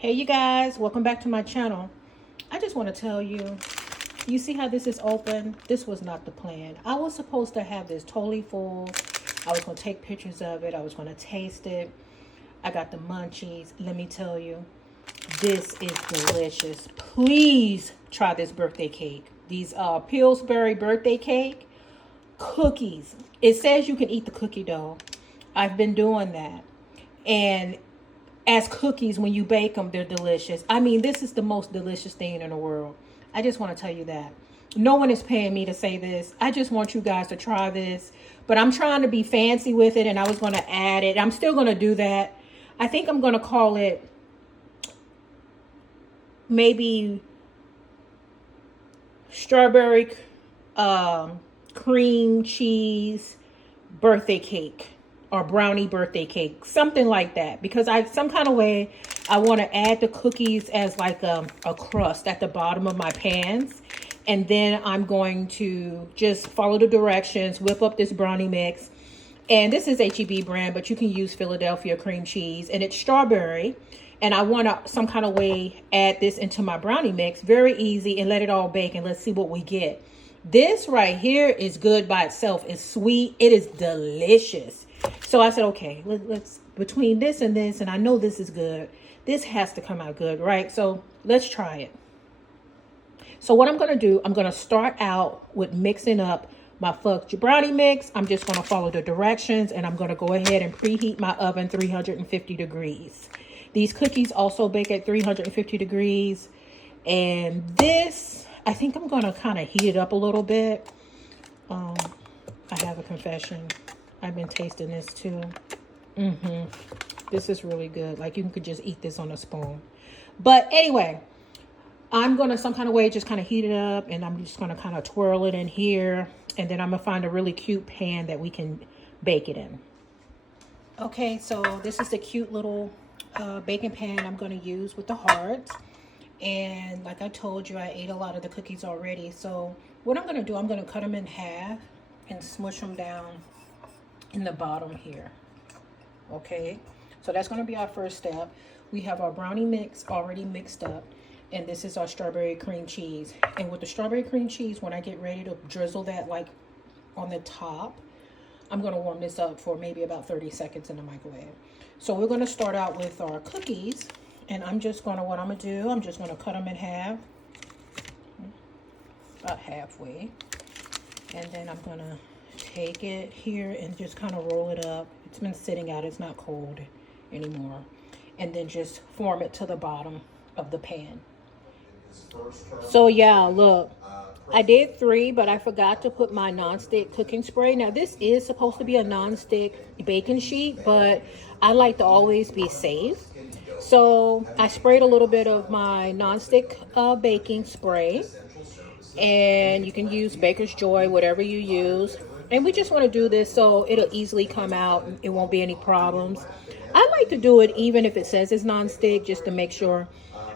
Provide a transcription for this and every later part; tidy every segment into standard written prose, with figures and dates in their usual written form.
Hey you guys, welcome back to my channel. I just want to tell you, you see how this is open? This was not the plan. I was supposed to have this totally full. I was going to take pictures of it. I was going to taste it. I got the munchies. Let me tell you, this is delicious. Please try this birthday cake. These Pillsbury birthday cake cookies. It says you can eat the cookie dough. I've been doing that. And as cookies, when you bake them, they're delicious. I mean, this is the most delicious thing in the world. I just want to tell you that. No one is paying me to say this. I just want you guys to try this. But I'm trying to be fancy with it, and I was going to add it. I'm still going to do that. I think I'm going to call it maybe strawberry cream cheese birthday cake. Or brownie birthday cake, something like that, because some kind of way I want to add the cookies as like a crust at the bottom of my pans, and then I'm going to just follow the directions, whip up this brownie mix, and this is HEB brand, but you can use Philadelphia cream cheese, and it's strawberry, and I want to some kind of way add this into my brownie mix, very easy, and let it all bake, and let's see what we get. This right here is good by itself. It's sweet. It is delicious. So I said, okay, let's between this, and I know this is good. This has to come out good, right? So let's try it. So what I'm going to do, I'm going to start out with mixing up my fudge brownie mix. I'm just going to follow the directions, and I'm going to go ahead and preheat my oven 350 degrees. These cookies also bake at 350 degrees. And this, I think I'm going to kind of heat it up a little bit. I have a confession. I've been tasting this too. This is really good. Like, you could just eat this on a spoon. But anyway, I'm going to some kind of way just kind of heat it up, and I'm just going to kind of twirl it in here. And then I'm going to find a really cute pan that we can bake it in. Okay, so this is the cute little baking pan I'm going to use with the hearts. And like I told you, I ate a lot of the cookies already. So what I'm going to do, I'm going to cut them in half and smush them down in the bottom here. Okay, so that's going to be our first step. We have our brownie mix already mixed up, and this is our strawberry cream cheese. And with the strawberry cream cheese, when I get ready to drizzle that like on the top, I'm going to warm this up for maybe about 30 seconds in the microwave. So we're going to start out with our cookies, and I'm just going to, what I'm going to do, I'm just going to cut them in half, about halfway, and then I'm going to take it here and just kind of roll it up. It's been sitting out, it's not cold anymore, and then just form it to the bottom of the pan. So yeah, look, I did 3, but I forgot to put my nonstick cooking spray. Now this is supposed to be a nonstick baking sheet, but I like to always be safe, so I sprayed a little bit of my nonstick baking spray, and you can use Baker's Joy, whatever you use. And we just want to do this so it'll easily come out. It won't be any problems. I like to do it even if it says it's non-stick, just to make sure.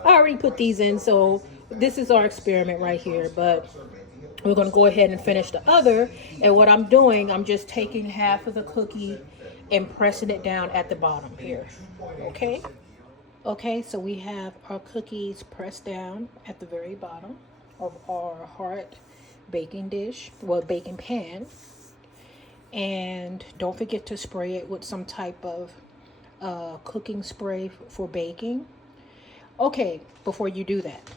I already put these in, so this is our experiment right here. But we're going to go ahead and finish the other. And what I'm doing, I'm just taking half of the cookie and pressing it down at the bottom here. Okay? Okay, so we have our cookies pressed down at the very bottom of our heart baking dish, well, baking pan. And don't forget to spray it with some type of cooking spray for baking. Okay, before you do that.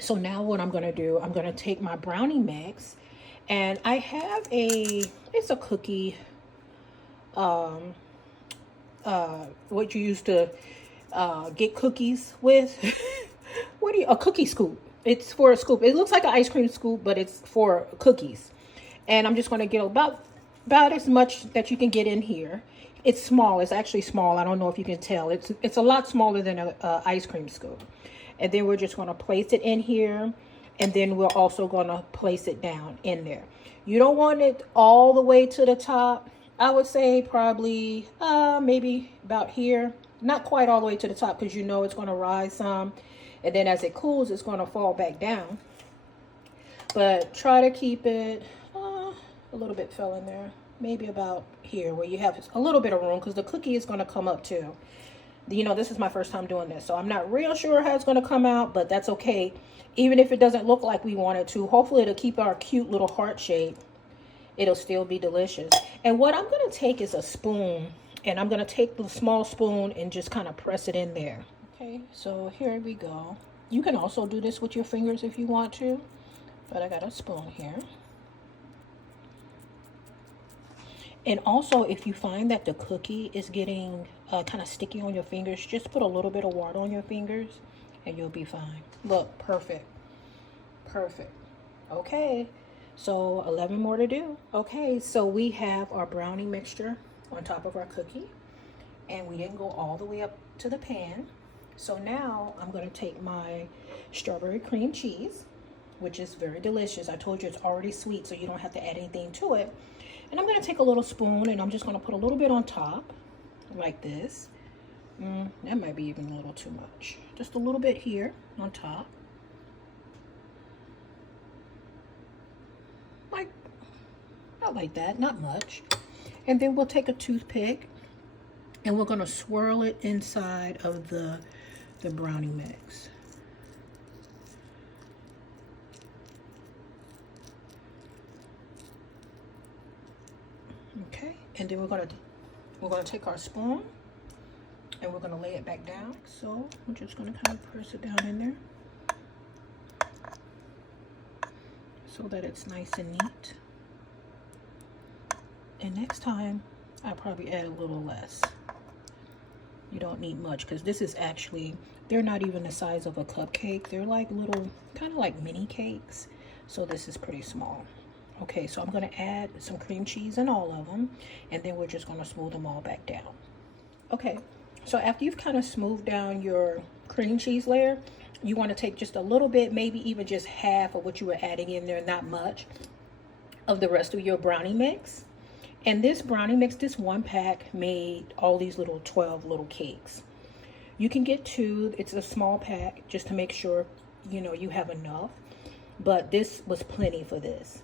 So now what I'm going to do, I'm going to take my brownie mix, and I have it's a cookie, what you used to get cookies with. A cookie scoop. It's for a scoop. It looks like an ice cream scoop, but it's for cookies. And I'm just going to get about as much that you can get in here. It's small. It's actually small. I don't know if you can tell. It's a lot smaller than a ice cream scoop. And then we're just going to place it in here, and then we're also going to place it down in there. You don't want it all the way to the top. I would say probably maybe about here. Not quite all the way to the top, because you know it's going to rise some, and then as it cools, it's going to fall back down. But try to keep it a little bit fell in there, maybe about here where you have a little bit of room, because the cookie is going to come up too. You know, this is my first time doing this, so I'm not real sure how it's going to come out, but that's okay. Even if it doesn't look like we want it to, hopefully it'll keep our cute little heart shape. It'll still be delicious. And what I'm going to take is a spoon, and I'm going to take the small spoon and just kind of press it in there. Okay, so here we go. You can also do this with your fingers if you want to, but I got a spoon here. And also, if you find that the cookie is getting kind of sticky on your fingers, just put a little bit of water on your fingers and you'll be fine. Look, perfect. Perfect. Okay, so 11 more to do. Okay, so we have our brownie mixture on top of our cookie, and we didn't go all the way up to the pan. So now I'm going to take my strawberry cream cheese, which is very delicious. I told you it's already sweet, so you don't have to add anything to it. And I'm going to take a little spoon and I'm just going to put a little bit on top like this. That might be even a little too much. Just a little bit here on top. Like, not like that, not much. And then we'll take a toothpick and we're going to swirl it inside of the brownie mix. Okay, and then we're gonna take our spoon and we're gonna lay it back down. So we're just gonna kind of press it down in there so that it's nice and neat. And next time I'll probably add a little less. You don't need much because this is actually, they're not even the size of a cupcake. They're like little, kind of like mini cakes. So this is pretty small. Okay, so I'm going to add some cream cheese in all of them, and then we're just going to smooth them all back down. Okay, so after you've kind of smoothed down your cream cheese layer, you want to take just a little bit, maybe even just half of what you were adding in there, not much, of the rest of your brownie mix. And this brownie mix, this one pack made all these little 12 little cakes. You can get 2, it's a small pack, just to make sure, you know, you have enough. But this was plenty for this.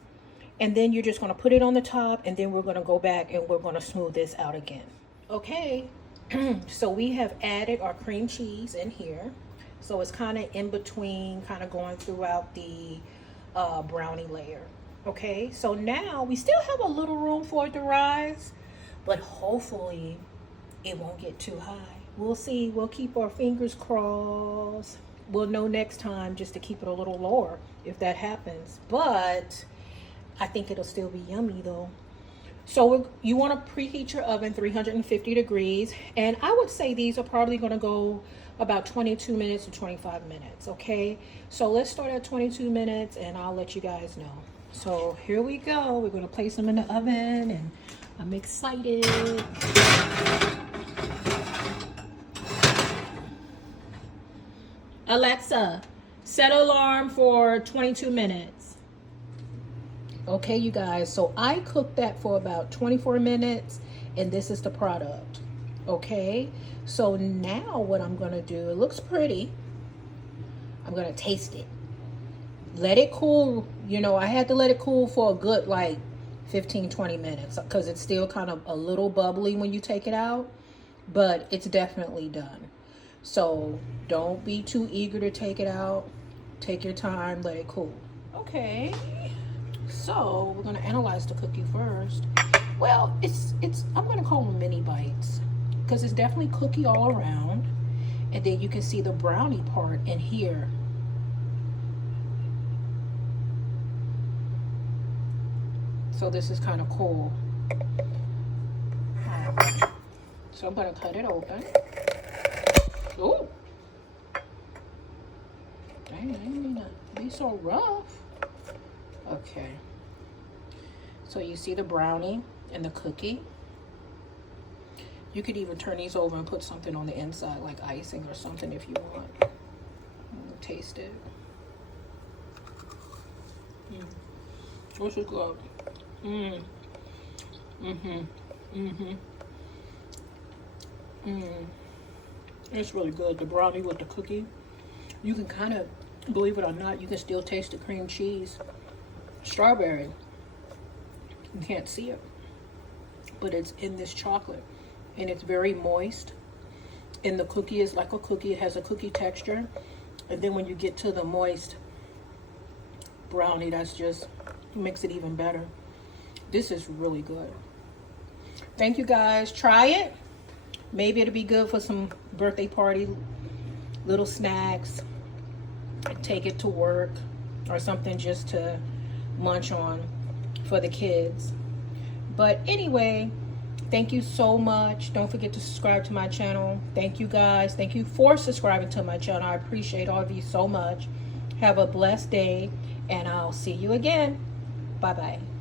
And then you're just going to put it on the top, and then we're going to go back and we're going to smooth this out again. Okay, so we have added our cream cheese in here. So it's kind of in between, kind of going throughout the brownie layer. Okay, so now we still have a little room for it to rise, but hopefully it won't get too high. We'll see. We'll keep our fingers crossed. We'll know next time just to keep it a little lower if that happens. But I think it'll still be yummy though. So you want to preheat your oven 350 degrees. And I would say these are probably going to go about 22 minutes to 25 minutes. Okay, so let's start at 22 minutes and I'll let you guys know. So here we go. We're going to place them in the oven and I'm excited. Alexa, set alarm for 22 minutes. Okay, you guys, so I cooked that for about 24 minutes and this is the product. Okay, so now what I'm gonna do, it looks pretty. I'm gonna taste it. Let it cool. You know, I had to let it cool for a good like 15-20 minutes because it's still kind of a little bubbly when you take it out, but it's definitely done. So don't be too eager to take it out. Take your time, let it cool. Okay, so we're gonna analyze the cookie first. Well, I'm gonna call them mini bites because it's definitely cookie all around, and then you can see the brownie part in here. So this is kind of cool. So I'm gonna cut it open. Ooh. Dang, I didn't mean to be so rough. Okay. So you see the brownie and the cookie. You could even turn these over and put something on the inside, like icing or something if you want. Taste it. This is good. It's really good. The brownie with the cookie. You can kind of, believe it or not, you can still taste the cream cheese. Strawberry. You can't see it, but it's in this chocolate. And it's very moist. And the cookie is like a cookie. It has a cookie texture. And then when you get to the moist brownie, that's just makes it even better. This is really good. Thank you guys. Try it. Maybe it'll be good for some birthday party little snacks. Take it to work or something just to munch on for the kids. But anyway, thank you so much. Don't forget to subscribe to my channel. Thank you guys. Thank you for subscribing to my channel. I appreciate all of you so much. Have a blessed day, and I'll see you again. Bye-bye.